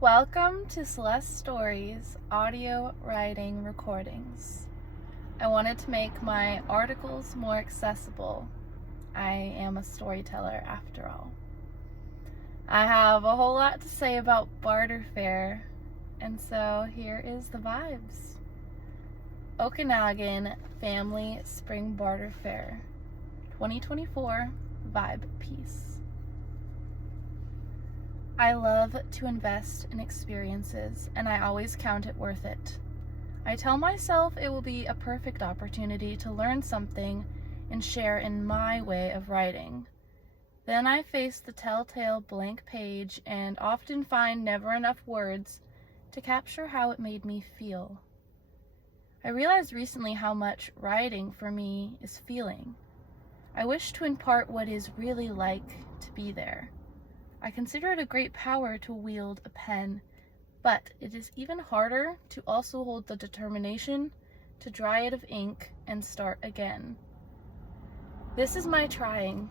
Welcome to CelestesStories audio writing recordings. I wanted to make my articles more accessible. I am a storyteller after all. I have a whole lot to say about Barter, Faire, and so here is the vibes. Okanagan Family Spring Barter Faire 2024 Vibe Piece. I love to invest in experiences, and I always count it worth it. I tell myself it will be a perfect opportunity to learn something and share in my way of writing. Then I face the telltale blank page and often find never enough words to capture how it made me feel. I realized recently how much writing for me is feeling. I wish to impart what it is really like to be there. I consider it a great power to wield a pen, but it is even harder to also hold the determination to dry it of ink and start again. This is my trying.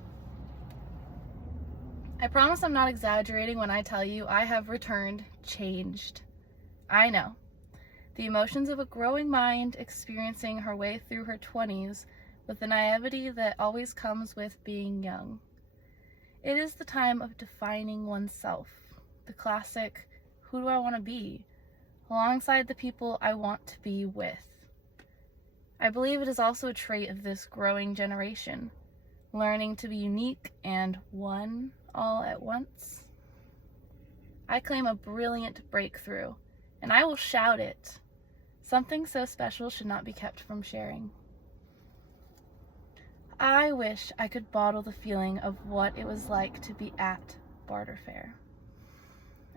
I promise I'm not exaggerating when I tell you I have returned changed. I know. The emotions of a growing mind experiencing her way through her 20s with the naivety that always comes with being young. It is the time of defining oneself, the classic, who do I want to be, alongside the people I want to be with. I believe it is also a trait of this growing generation, learning to be unique and one all at once. I claim a brilliant breakthrough, and I will shout it. Something so special should not be kept from sharing. I wish I could bottle the feeling of what it was like to be at Barter Faire.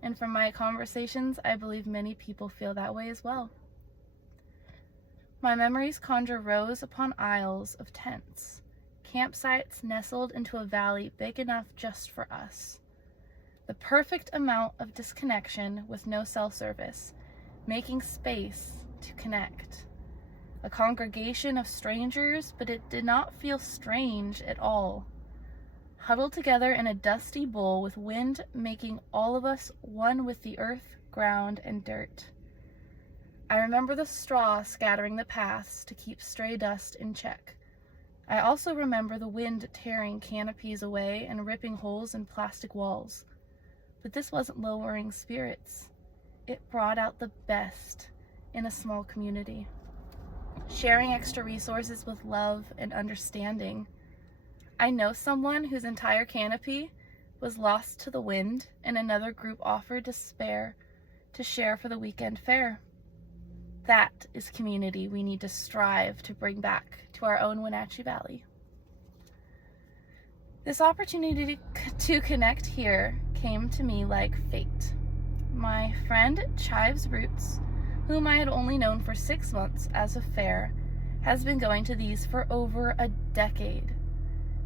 And from my conversations, I believe many people feel that way as well. My memories conjure rows upon aisles of tents, campsites nestled into a valley big enough just for us. The perfect amount of disconnection with no cell service, making space to connect. A congregation of strangers, but it did not feel strange at all. Huddled together in a dusty bowl with wind making all of us one with the earth, ground, and dirt. I remember the straw scattering the paths to keep stray dust in check. I also remember the wind tearing canopies away and ripping holes in plastic walls. But this wasn't lowering spirits. It brought out the best in a small community. Sharing extra resources with love and understanding. I know someone whose entire canopy was lost to the wind, and another group offered to share for the weekend fair. That is community we need to strive to bring back to our own Wenatchee Valley. This opportunity to connect here came to me like fate. My friend Chives Roots, whom I had only known for 6 months as a Faire, has been going to these for over a decade.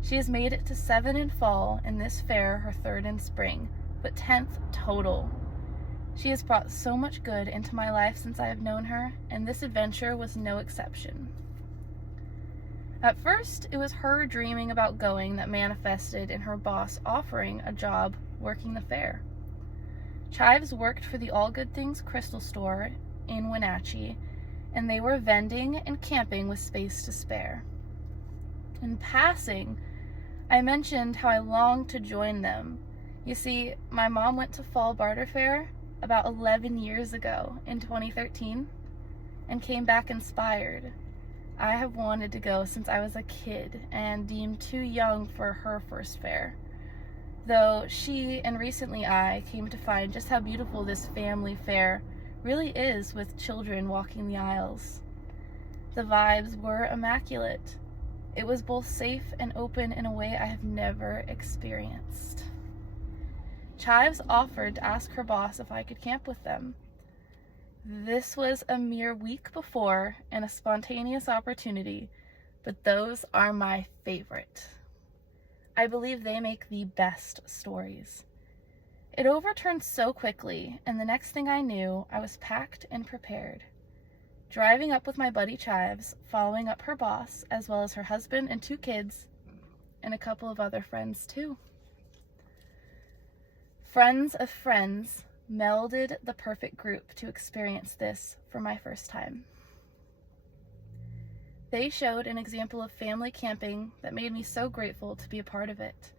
She has made it to 7 in fall, and this fair her 3rd in spring, but 10th total. She has brought so much good into my life since I have known her, and this adventure was no exception. At first, it was her dreaming about going that manifested in her boss offering a job working the fair. Chives worked for the All Good Things crystal store in Wenatchee, and they were vending and camping with space to spare. In passing, I mentioned how I longed to join them. You see, my mom went to Fall Barter Faire about 11 years ago in 2013 and came back inspired. I have wanted to go since I was a kid and deemed too young for her first fair, though she and recently I came to find just how beautiful this family fair really is with children walking the aisles. The vibes were immaculate. It was both safe and open in a way I have never experienced. Chives offered to ask her boss if I could camp with them. This was a mere week before and a spontaneous opportunity, but those are my favorite. I believe they make the best stories. It overturned so quickly, and the next thing I knew, I was packed and prepared. Driving up with my buddy Chives, following up her boss, as well as her husband and 2 kids, and a couple of other friends too. Friends of friends melded the perfect group to experience this for my first time. They showed an example of family camping that made me so grateful to be a part of it.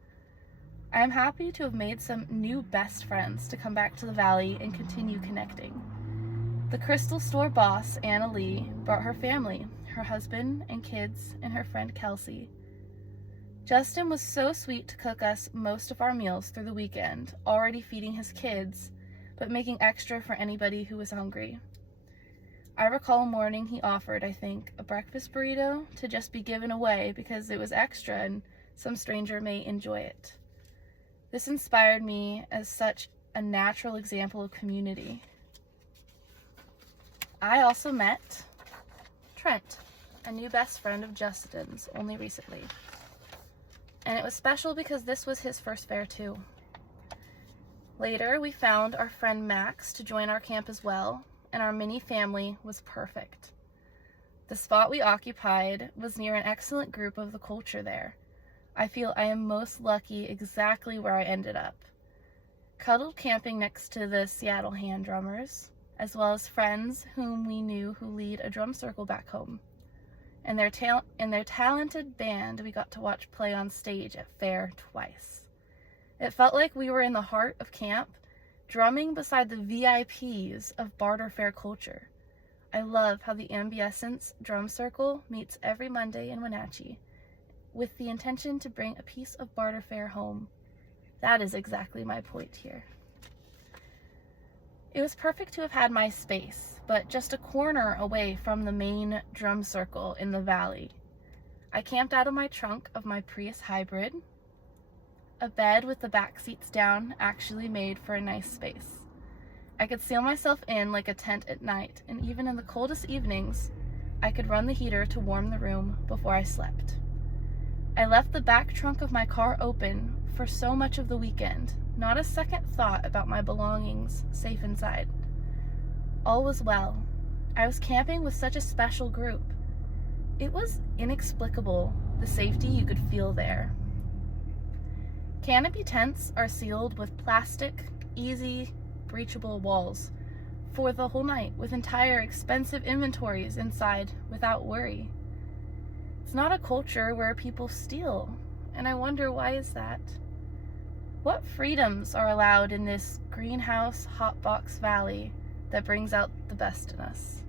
I am happy to have made some new best friends to come back to the valley and continue connecting. The crystal store boss, Anna Lee, brought her family, her husband and kids, and her friend Kelsey. Justin was so sweet to cook us most of our meals through the weekend, already feeding his kids, but making extra for anybody who was hungry. I recall a morning he offered, I think, a breakfast burrito to just be given away because it was extra and some stranger may enjoy it. This inspired me as such a natural example of community. I also met Trent, a new best friend of Justin's, only recently. And it was special because this was his first fair too. Later, we found our friend Max to join our camp as well, and our mini family was perfect. The spot we occupied was near an excellent group of the culture there. I feel I am most lucky exactly where I ended up. Cuddled camping next to the Seattle hand drummers, as well as friends whom we knew who lead a drum circle back home. And their talented band we got to watch play on stage at Faire twice. It felt like we were in the heart of camp, drumming beside the VIPs of Barter Faire culture. I love how the Ambiescence drum circle meets every Monday in Wenatchee, with the intention to bring a piece of Barter Faire home. That is exactly my point here. It was perfect to have had my space, but just a corner away from the main drum circle in the valley. I camped out of my trunk of my Prius hybrid. A bed with the back seats down actually made for a nice space. I could seal myself in like a tent at night, and even in the coldest evenings, I could run the heater to warm the room before I slept. I left the back trunk of my car open for so much of the weekend, not a second thought about my belongings safe inside. All was well. I was camping with such a special group. It was inexplicable, the safety you could feel there. Canopy tents are sealed with plastic, easy, breachable walls for the whole night, with entire expensive inventories inside without worry. It's not a culture where people steal, and I wonder why is that? What freedoms are allowed in this greenhouse hotbox valley that brings out the best in us?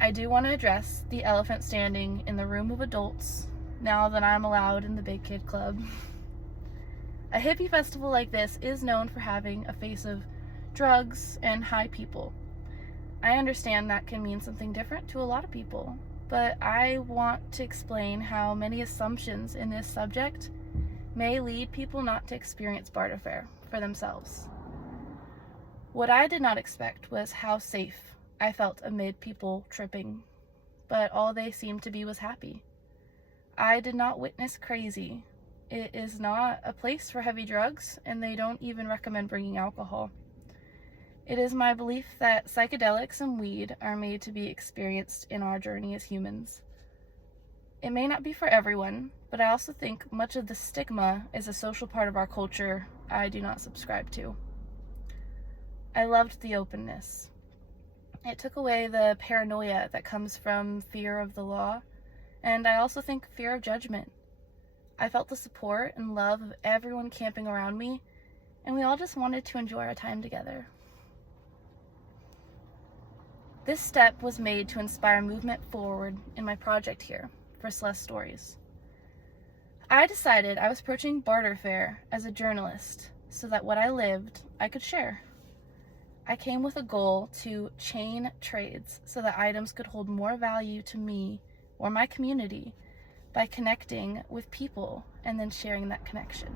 I do want to address the elephant standing in the room of adults now that I'm allowed in the big kid club. A hippie festival like this is known for having a face of drugs and high people. I understand that can mean something different to a lot of people, but I want to explain how many assumptions in this subject may lead people not to experience Barter Faire for themselves. What I did not expect was how safe I felt amid people tripping, but all they seemed to be was happy. I did not witness crazy. It is not a place for heavy drugs, and they don't even recommend bringing alcohol. It is my belief that psychedelics and weed are made to be experienced in our journey as humans. It may not be for everyone, but I also think much of the stigma is a social part of our culture I do not subscribe to. I loved the openness. It took away the paranoia that comes from fear of the law, and I also think fear of judgment. I felt the support and love of everyone camping around me, and we all just wanted to enjoy our time together. This step was made to inspire movement forward in my project here for CelestesStories. I decided I was approaching Barter Faire as a journalist so that what I lived, I could share. I came with a goal to chain trades so that items could hold more value to me or my community by connecting with people and then sharing that connection.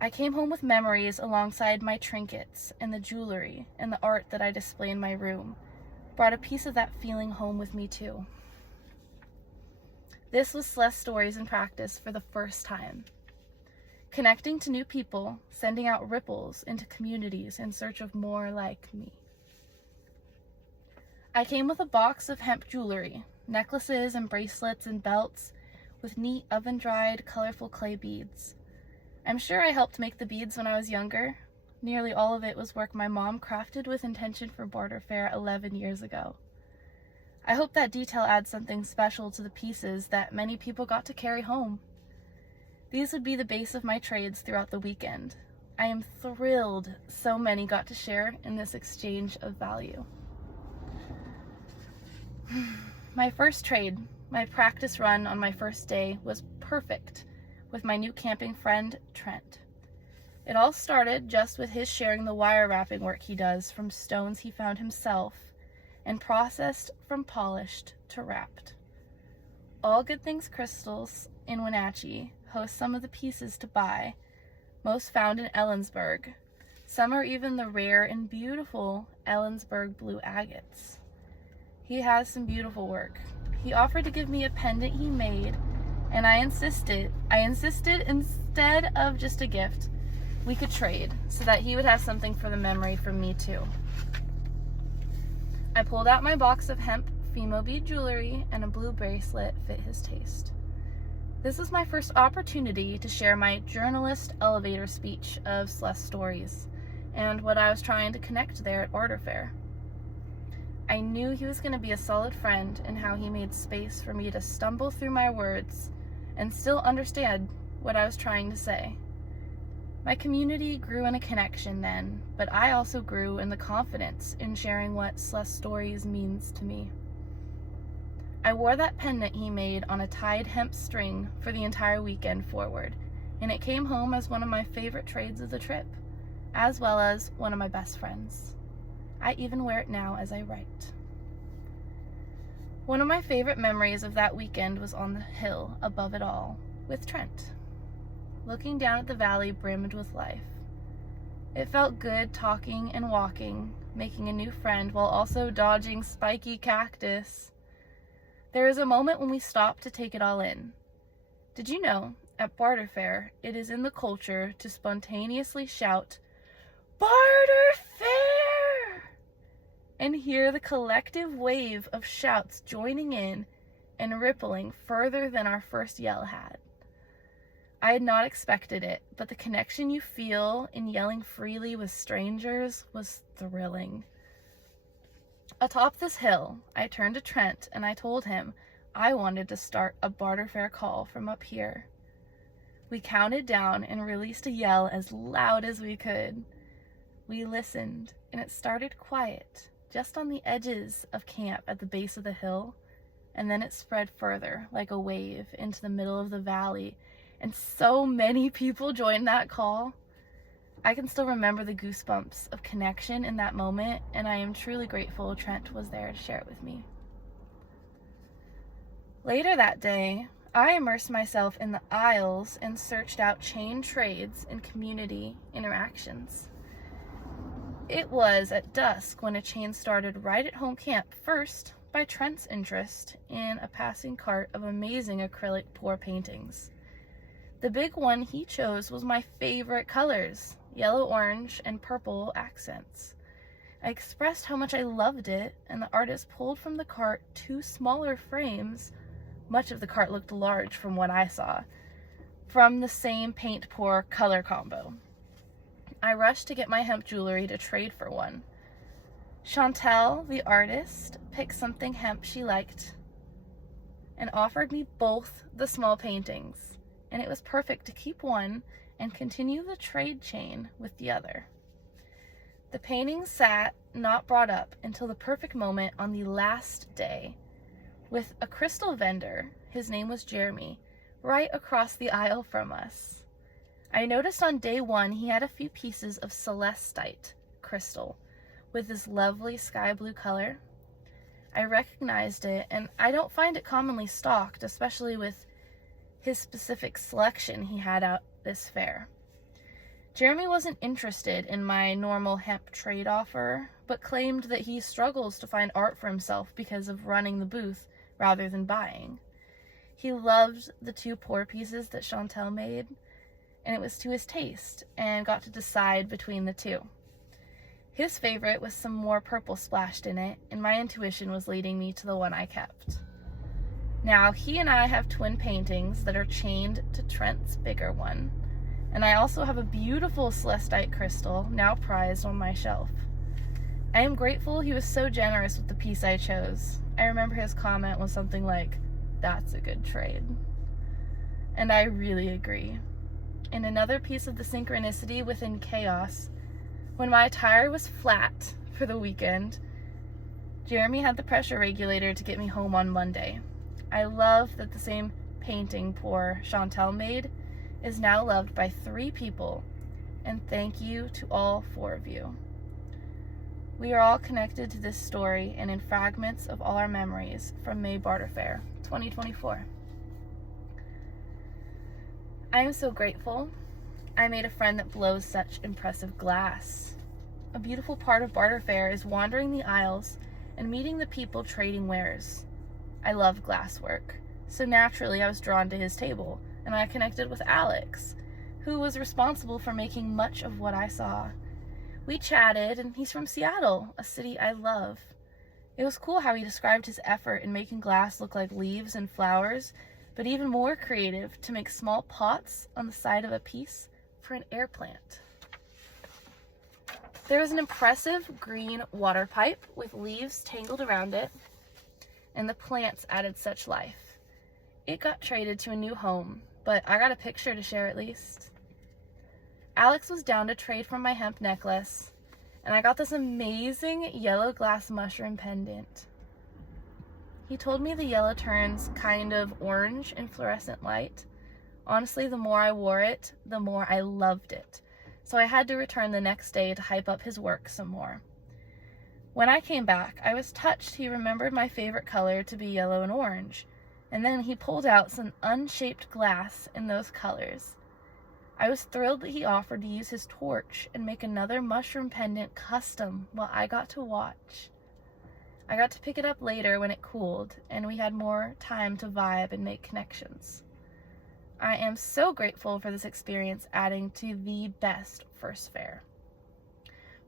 I came home with memories alongside my trinkets and the jewelry and the art that I display in my room, brought a piece of that feeling home with me too. This was CelestesStories in practice for the first time. Connecting to new people, sending out ripples into communities in search of more like me. I came with a box of hemp jewelry, necklaces and bracelets and belts with neat oven-dried, colorful clay beads. I'm sure I helped make the beads when I was younger. Nearly all of it was work my mom crafted with intention for Barter Faire 11 years ago. I hope that detail adds something special to the pieces that many people got to carry home. These would be the base of my trades throughout the weekend. I am thrilled so many got to share in this exchange of value. My first trade, my practice run on my first day, was perfect with my new camping friend, Trent. It all started just with his sharing the wire wrapping work he does from stones he found himself and processed from polished to wrapped. All Good Things Crystals in Wenatchee host some of the pieces to buy, most found in Ellensburg. Some are even the rare and beautiful Ellensburg blue agates. He has some beautiful work. He offered to give me a pendant he made, and I insisted instead of just a gift, we could trade so that he would have something for the memory from me too. I pulled out my box of hemp Fimo bead jewelry, and a blue bracelet fit his taste. This was my first opportunity to share my journalist elevator speech of CelestesStories and what I was trying to connect there at Barter Faire. I knew he was going to be a solid friend in how he made space for me to stumble through my words and still understand what I was trying to say. My community grew in a connection then, but I also grew in the confidence in sharing what CelestesStories means to me. I wore that pendant he made on a tied hemp string for the entire weekend forward, and it came home as one of my favorite trades of the trip, as well as one of my best friends. I even wear it now as I write. One of my favorite memories of that weekend was on the hill above it all, with Trent, looking down at the valley brimmed with life. It felt good talking and walking, making a new friend while also dodging spiky cactus. There is a moment when we stop to take it all in. Did you know, at Barter Faire, it is in the culture to spontaneously shout, "Barter Faire!" and hear the collective wave of shouts joining in and rippling further than our first yell had. I had not expected it, but the connection you feel in yelling freely with strangers was thrilling. Atop this hill, I turned to Trent and I told him I wanted to start a Barter Faire call from up here. We counted down and released a yell as loud as we could. We listened, and it started quiet, just on the edges of camp at the base of the hill, and then it spread further, like a wave, into the middle of the valley, and so many people joined that call. I can still remember the goosebumps of connection in that moment, and I am truly grateful Trent was there to share it with me. Later that day, I immersed myself in the aisles and searched out chain trades and community interactions. It was at dusk when a chain started right at home camp, first by Trent's interest in a passing cart of amazing acrylic pour paintings. The big one he chose was my favorite colors, yellow, orange, and purple accents. I expressed how much I loved it, and the artist pulled from the cart 2 smaller frames. Much of the cart looked large from what I saw, from the same paint pour color combo. I rushed to get my hemp jewelry to trade for one. Chantel, the artist, picked something hemp she liked and offered me both the small paintings, and it was perfect to keep one and continue the trade chain with the other. The paintings sat not brought up until the perfect moment on the last day, with a crystal vendor, his name was Jeremy, right across the aisle from us. I noticed on day 1 he had a few pieces of celestite crystal with this lovely sky blue color. I recognized it, and I don't find it commonly stocked, especially with his specific selection he had out this fair. Jeremy wasn't interested in my normal hemp trade offer, but claimed that he struggles to find art for himself because of running the booth rather than buying. He loved the 2 pour pieces that Chantel made, and it was to his taste, and got to decide between the 2. His favorite was some more purple splashed in it, and my intuition was leading me to the one I kept. Now, he and I have twin paintings that are chained to Trent's bigger one, And I also have a beautiful celestite crystal, now prized on my shelf. I am grateful he was so generous with the piece I chose. I remember his comment was something like, "That's a good trade." And I really agree. In another piece of the synchronicity within chaos, when my tire was flat for the weekend, Jeremy had the pressure regulator to get me home on Monday. I love that the same painting poor Chantel made is now loved by 3 people, and thank you to all 4 of you. We are all connected to this story and in fragments of all our memories from May Barter Faire 2024. I am so grateful I made a friend that blows such impressive glass. A beautiful part of Barter Faire is wandering the aisles and meeting the people trading wares. I love glasswork, so naturally I was drawn to his table, and I connected with Alex, who was responsible for making much of what I saw. We chatted, and he's from Seattle, a city I love. It was cool how he described his effort in making glass look like leaves and flowers, but even more creative to make small pots on the side of a piece for an air plant. There was an impressive green water pipe with leaves tangled around it, and the plants added such life. It got traded to a new home, but I got a picture to share at least. Alex was down to trade for my hemp necklace, and I got this amazing yellow glass mushroom pendant. He told me the yellow turns kind of orange in fluorescent light. Honestly, the more I wore it, the more I loved it. So I had to return the next day to hype up his work some more. When I came back, I was touched he remembered my favorite color to be yellow and orange, and then he pulled out some unshaped glass in those colors. I was thrilled that he offered to use his torch and make another mushroom pendant custom while I got to watch. I got to pick it up later when it cooled, and we had more time to vibe and make connections. I am so grateful for this experience adding to the best first fair.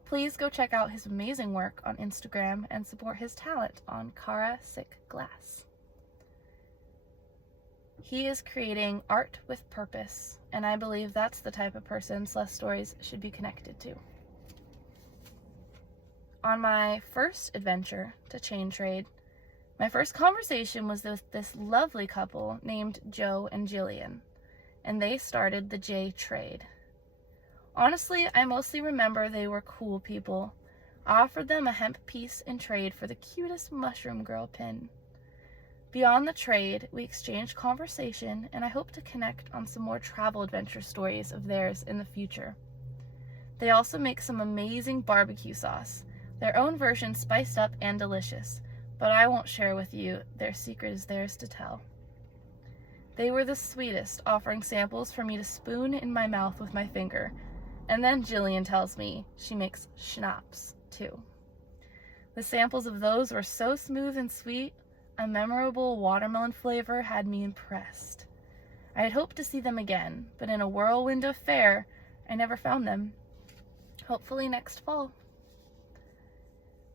Please go check out his amazing work on Instagram and support his talent on Kara Sick Glass. He is creating art with purpose, and I believe that's the type of person Celeste Stories should be connected to. On my first adventure to chain trade, my first conversation was with this lovely couple named Joe and Jillian, and they started the J Trade. Honestly, I mostly remember they were cool people. I offered them a hemp piece in trade for the cutest mushroom girl pin. Beyond the trade, we exchanged conversation, and I hope to connect on some more travel adventure stories of theirs in the future. They also make some amazing barbecue sauce, their own version spiced up and delicious, but I won't share with you. Their secret is theirs to tell. They were the sweetest, offering samples for me to spoon in my mouth with my finger, and then Jillian tells me she makes schnapps too. The samples of those were so smooth and sweet, a memorable watermelon flavor had me impressed. I had hoped to see them again, but in a whirlwind of fare, I never found them. Hopefully next fall.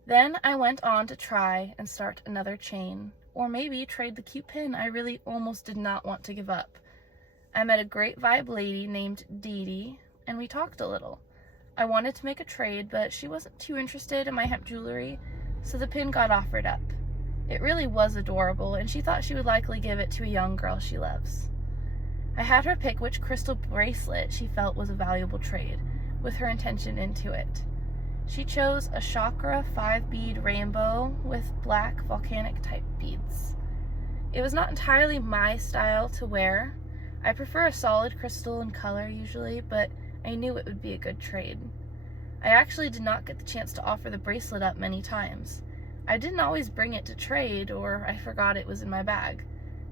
Then I went on to try and start another chain, or maybe trade the cute pin I really almost did not want to give up. I met a great vibe lady named Dee Dee, and we talked a little. I wanted to make a trade, but she wasn't too interested in my hemp jewelry, so the pin got offered up. It really was adorable, and she thought she would likely give it to a young girl she loves. I had her pick which crystal bracelet she felt was a valuable trade, with her intention into it. She chose a chakra 5-bead rainbow with black volcanic type beads. It was not entirely my style to wear. I prefer a solid crystal and color usually, but I knew it would be a good trade. I actually did not get the chance to offer the bracelet up many times. I didn't always bring it to trade, or I forgot it was in my bag.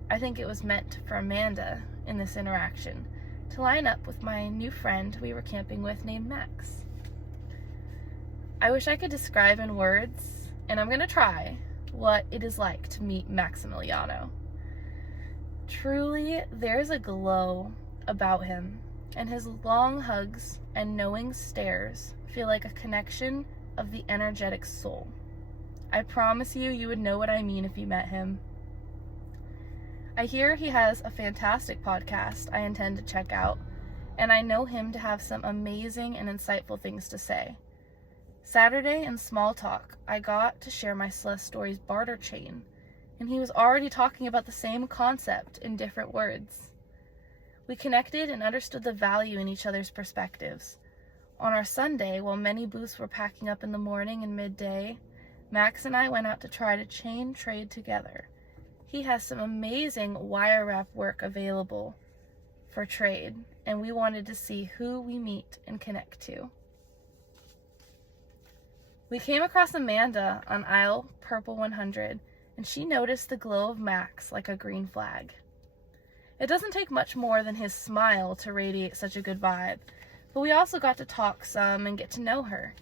I think it was meant for Amanda in this interaction, to line up with my new friend we were camping with named Max. I wish I could describe in words, and I'm going to try, what it is like to meet Maximiliano. Truly, there's a glow about him, and his long hugs and knowing stares feel like a connection of the energetic soul. I promise you would know what I mean if you met him. I hear he has a fantastic podcast I intend to check out, and I know him to have some amazing and insightful things to say. Saturday in small talk, I got to share my CelestesStories Barter chain, and he was already talking about the same concept in different words. We connected and understood the value in each other's perspectives. On our Sunday, while many booths were packing up in the morning and midday, Max and I went out to try to chain trade together. He has some amazing wire wrap work available for trade, and we wanted to see who we meet and connect to. We came across Amanda on aisle purple 100, and she noticed the glow of Max like a green flag. It doesn't take much more than his smile to radiate such a good vibe, but we also got to talk some and get to know her.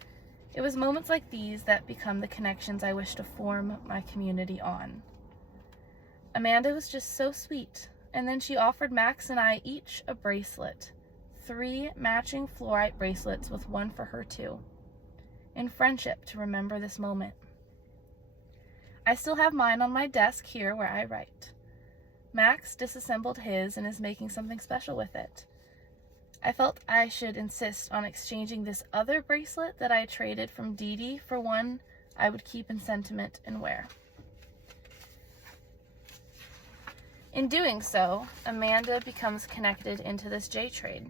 It was moments like these that become the connections I wish to form my community on. Amanda was just so sweet, and then she offered Max and I each a bracelet, 3 matching fluorite bracelets with one for her too, in friendship to remember this moment. I still have mine on my desk here where I write. Max disassembled his and is making something special with it. I felt I should insist on exchanging this other bracelet that I traded from Dee Dee for one I would keep in sentiment and wear. In doing so, Amanda becomes connected into this J trade.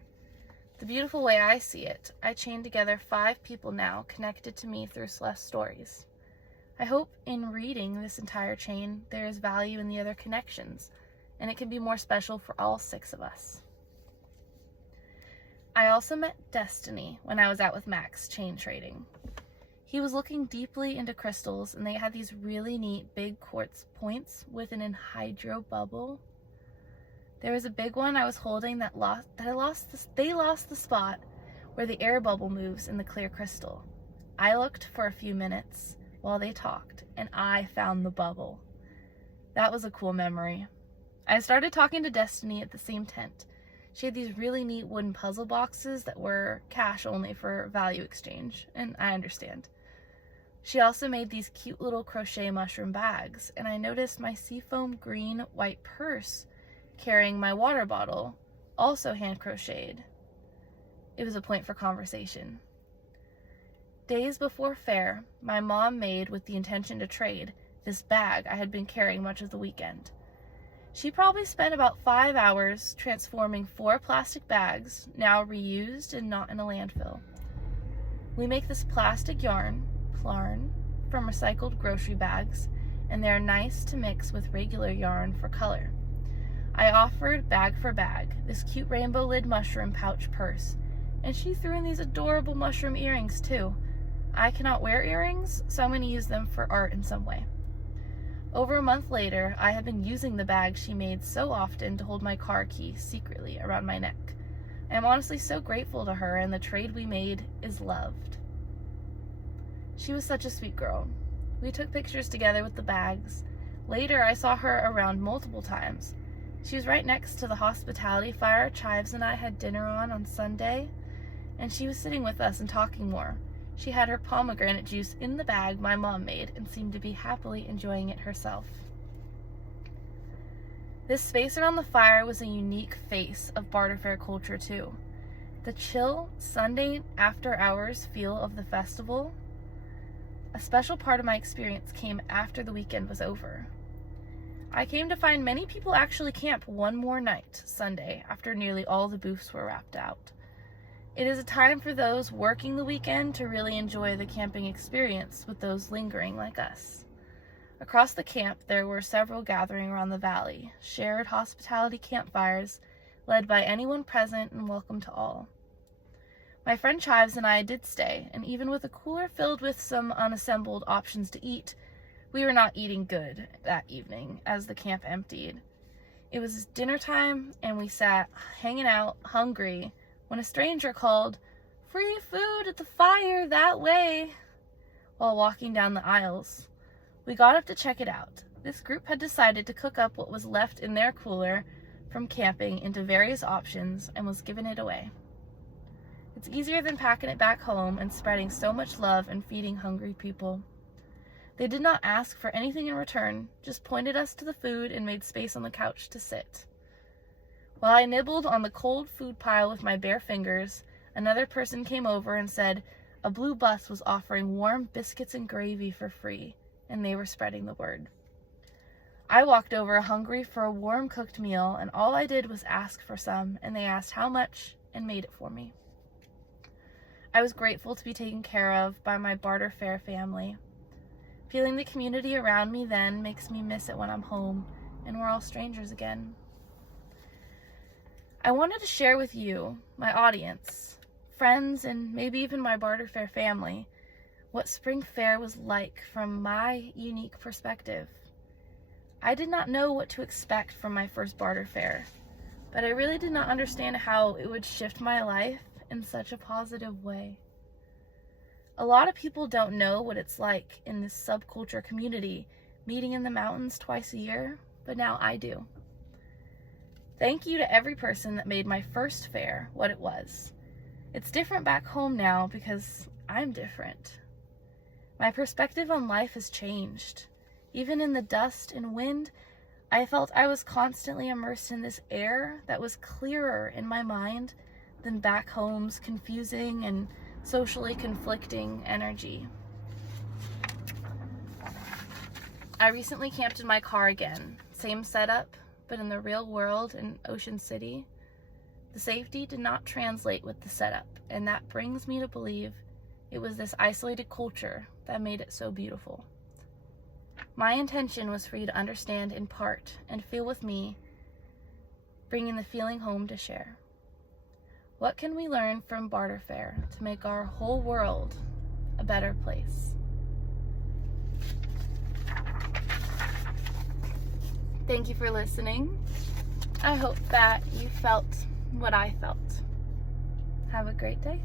The beautiful way I see it, I chained together 5 people now connected to me through CelestesStories. I hope in reading this entire chain, there is value in the other connections, and it can be more special for all 6 of us. I also met Destiny when I was out with Max chain trading. He was looking deeply into crystals, and they had these really neat big quartz points with an anhydro bubble. There was a big one I was holding they lost the spot where the air bubble moves in the clear crystal. I looked for a few minutes while they talked, and I found the bubble. That was a cool memory. I started talking to Destiny at the same tent. She had these really neat wooden puzzle boxes that were cash only for value exchange, and I understand. She also made these cute little crochet mushroom bags, and I noticed my seafoam green-white purse carrying my water bottle, also hand crocheted. It was a point for conversation. Days before Faire, my mom made, with the intention to trade, this bag I had been carrying much of the weekend. She probably spent about 5 hours transforming 4 plastic bags, now reused and not in a landfill. We make this plastic yarn from recycled grocery bags, and they are nice to mix with regular yarn for color. I offered bag for bag this cute rainbow lid mushroom pouch purse, and she threw in these adorable mushroom earrings too. I cannot wear earrings, so I'm going to use them for art in some way. Over a month later, I have been using the bag she made so often to hold my car key secretly around my neck. I am honestly so grateful to her, and the trade we made is loved. She was such a sweet girl. We took pictures together with the bags. Later, I saw her around multiple times. She was right next to the hospitality fire Chives and I had dinner on Sunday, and she was sitting with us and talking more. She had her pomegranate juice in the bag my mom made and seemed to be happily enjoying it herself. This space around the fire was a unique face of Barter Faire culture too. The chill Sunday after hours feel of the festival. A special part of my experience came after the weekend was over. I came to find many people actually camp one more night, Sunday, after nearly all the booths were wrapped out. It is a time for those working the weekend to really enjoy the camping experience with those lingering like us. Across the camp, there were several gathering around the valley, shared hospitality campfires, led by anyone present and welcome to all. My friend Chives and I did stay, and even with a cooler filled with some unassembled options to eat, we were not eating good that evening as the camp emptied. It was dinner time, and we sat hanging out, hungry, when a stranger called, "Free food at the fire that way," while walking down the aisles. We got up to check it out. This group had decided to cook up what was left in their cooler from camping into various options and was giving it away. It's easier than packing it back home and spreading so much love and feeding hungry people. They did not ask for anything in return, just pointed us to the food and made space on the couch to sit. While I nibbled on the cold food pile with my bare fingers, another person came over and said a blue bus was offering warm biscuits and gravy for free, and they were spreading the word. I walked over hungry for a warm cooked meal, and all I did was ask for some, and they asked how much and made it for me. I was grateful to be taken care of by my Barter Faire family. Feeling the community around me then makes me miss it when I'm home and we're all strangers again. I wanted to share with you, my audience, friends, and maybe even my Barter Faire family, what Spring Faire was like from my unique perspective. I did not know what to expect from my first Barter Faire, but I really did not understand how it would shift my life in such a positive way. A lot of people don't know what it's like in this subculture community, meeting in the mountains twice a year, but now I do. Thank you to every person that made my first Faire what it was. It's different back home now because I'm different. My perspective on life has changed. Even in the dust and wind, I felt I was constantly immersed in this air that was clearer in my mind than back home's confusing and socially conflicting energy. I recently camped in my car again. Same setup, but in the real world in Ocean City. The safety did not translate with the setup, and that brings me to believe it was this isolated culture that made it so beautiful. My intention was for you to understand in part and feel with me, bringing the feeling home to share. What can we learn from Barter Faire to make our whole world a better place? Thank you for listening. I hope that you felt what I felt. Have a great day.